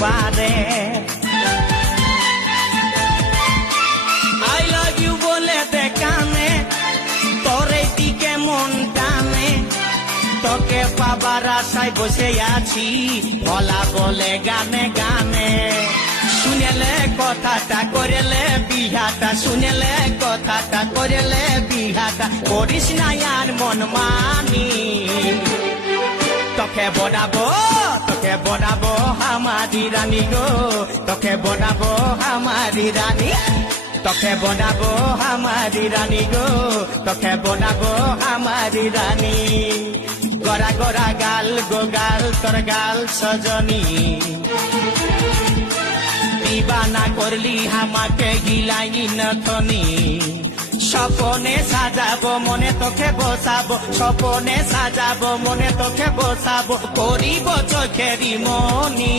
পারে I love you বলে দেখানে তোরে দিকে মন টানে তোকে পাবার আশায় বসে আছি বলা বলে গানে গানে শুনেলে কথাটা করেলে বিহাটা শুনেলে কথাটা করেলে বিহাটা করিস না আর মন মানি তোকে বনাবো আমারি রানী গো তোকে বনাবো আমারি রানী তোকে বনাবো আমারি রানী গো তোকে বনাবো আমারি রানী গড়া গড়া গাল গো গাল তোর গাল সজনী দিবানা করলি আমাকে গিলাই নথনি স্বপনে সাজাবো মনে তোকে বসাবো স্বপনে সাজাবো মনে তোকে বসাবো করিব চোখেরি মনি